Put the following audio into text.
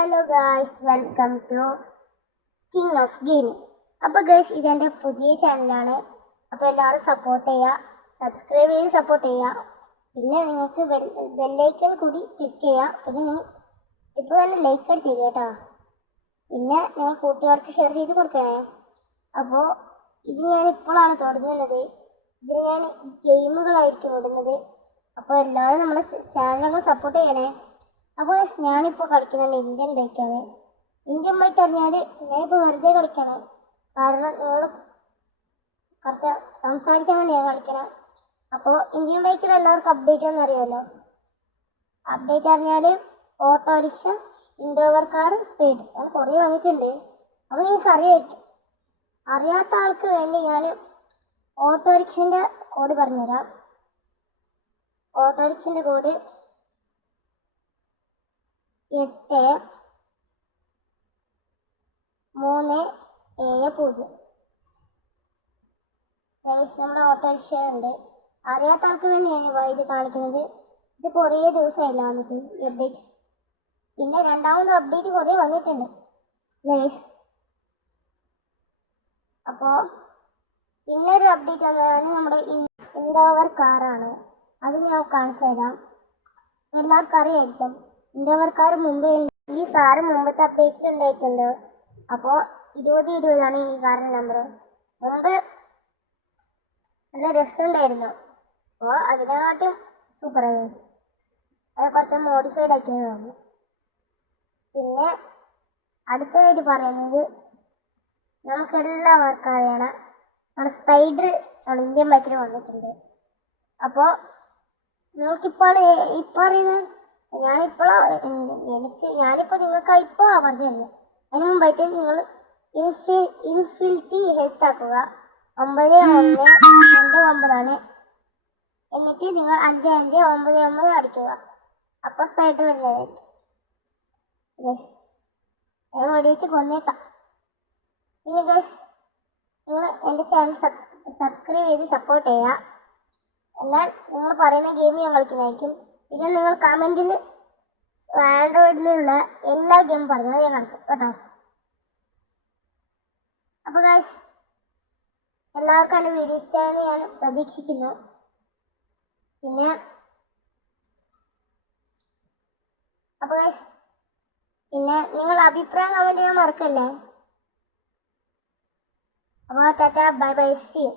Hello guys, welcome to king of gaming. അപ്പോൾ guys, ഇതെൻ്റെ പുതിയ ചാനലാണ്. അപ്പോൾ എല്ലാവരും സപ്പോർട്ട് ചെയ്യുക, സബ്സ്ക്രൈബ് ചെയ്ത് സപ്പോർട്ട് ചെയ്യുക. പിന്നെ നിങ്ങൾക്ക് ബെല്ലൈക്കൺ കൂടി ക്ലിക്ക് ചെയ്യുക. പിന്നെ നിങ്ങൾ ഇപ്പോൾ തന്നെ ലൈക്ക് അടിച്ച് കേട്ടോ. പിന്നെ നിങ്ങൾ കൂട്ടുകാർക്ക് ഷെയർ ചെയ്ത് കൊടുക്കണേ. അപ്പോൾ ഇത് ഞാൻ ഇപ്പോഴാണ് തുടങ്ങുന്നത്. ഇതിൽ ഞാൻ ഗെയിമുകളായിരിക്കും ഇടുന്നത്. അപ്പോൾ എല്ലാവരും നമ്മുടെ ചാനലൊക്കെ സപ്പോർട്ട് ചെയ്യണേ. അപ്പോൾ ഞാനിപ്പോൾ കളിക്കുന്നത് ഇന്ത്യൻ ബൈക്കാണ്. ഇന്ത്യൻ ബൈക്ക് അറിഞ്ഞാൽ ഞാനിപ്പോൾ വെറുതെ കളിക്കണം. കാരണം നിങ്ങൾ കുറച്ച് സംസാരിക്കാൻ വേണ്ടിയാണ് കളിക്കണം. അപ്പോൾ ഇന്ത്യൻ ബൈക്കിൽ എല്ലാവർക്കും അപ്ഡേറ്റ് ഒന്നും അറിയാമല്ലോ. അപ്ഡേറ്റ് അറിഞ്ഞാൽ ഓട്ടോറിക്ഷ, ഇൻഡോവർ കാർ, സ്പീഡ് അങ്ങനെ കുറേ വന്നിട്ടുണ്ട്. അപ്പോൾ നിങ്ങൾക്ക് അറിയായിരിക്കും. അറിയാത്ത ആൾക്ക് വേണ്ടി ഞാൻ ഓട്ടോറിക്ഷൻ്റെ കോഡ് പറഞ്ഞുതരാം. ഓട്ടോറിക്ഷൻ്റെ കോഡ് 8370. നമ്മുടെ ഓട്ടോറിക്ഷ ഉണ്ട്. അറിയാത്ത ആൾക്ക് വേണ്ടിയാണ് ഇത് കാണിക്കുന്നത്. ഇത് കുറേ ദിവസമായില്ല വന്നിട്ട് ഈ അപ്ഡേറ്റ്. പിന്നെ രണ്ടാമത് അപ്ഡേറ്റ് കുറേ വന്നിട്ടുണ്ട് ഗൈസ്. അപ്പോൾ പിന്നെ ഒരു അപ്ഡേറ്റ് വന്നതാണ് നമ്മുടെ ഇൻഡോവർ കാറാണ്. അത് ഞാൻ കാണിച്ചു തരാം. എല്ലാവർക്കും അറിയായിരിക്കും. ഇൻഡോവർ കാർ മുമ്പേ ഈ കാറ് മുമ്പത്തെ അപ്ഡേറ്റിൽ ഉണ്ടായിട്ടുണ്ട്. അപ്പോൾ 2020 ഈ കാറിൻ്റെ നമ്പർ. മുമ്പ് നല്ല രസമുണ്ടായിരുന്നു. അപ്പോൾ അതിനെക്കാട്ടും സൂപ്പർ ആയിരുന്നു. അത് കുറച്ച് മോഡിഫൈഡ് ആക്കിയെന്ന് തോന്നുന്നു. പിന്നെ അടുത്തതായിട്ട് പറയുന്നത് നമുക്കെല്ലാവർക്കും അറിയണം, നമ്മുടെ സ്പൈഡർ നമ്മുടെ ഇന്ത്യൻ ബൈക്കിൽ വന്നിട്ടുണ്ട്. അപ്പോൾ നിങ്ങൾക്കിപ്പോൾ അറിയുന്നത് ഞാനിപ്പോൾ നിങ്ങൾക്ക് ഇപ്പോൾ പറഞ്ഞില്ല. അതിന് മുമ്പായിട്ട് നിങ്ങൾ ഇൻഫിനിറ്റി ഹെൽത്ത് ആക്കുക. 9129 എന്നിട്ട് നിങ്ങൾ 5599 അടിക്കുക. അപ്പോൾ സ്പൈഡർ വരുന്നതായിരിക്കും. ഞാൻ വെടിവെച്ച് കൊന്നേക്കാം. പിന്നെ ഗൈസ്, നിങ്ങൾ എൻ്റെ ചാനൽ സബ്സ്ക്രൈബ് ചെയ്ത് സപ്പോർട്ട് ചെയ്യുക. എന്നാൽ നിങ്ങൾ പറയുന്ന ഗെയിം ഞാൻ കളിക്കുന്നതായിരിക്കും. പിന്നെ നിങ്ങൾ കമൻറ്റിൽ ആൻഡ്രോയിഡിലുള്ള എല്ലാ ഗെയിമും പറഞ്ഞത് ഞാൻ കളിക്കും കേട്ടോ. അപ്പോൾ ഗൈസ്, എല്ലാവർക്കും എൻ്റെ വീഡിയോ ഇഷ്ടമായെന്ന് ഞാൻ പ്രതീക്ഷിക്കുന്നു. പിന്നെ അപ്പോൾ ഗൈസ്, പിന്നെ നിങ്ങളുടെ അഭിപ്രായം കമൻറ്റ് ചെയ്യാൻ മറക്കല്ലേ. അപ്പോൾ ടാറ്റ, ബൈ ബൈ, സീ യു.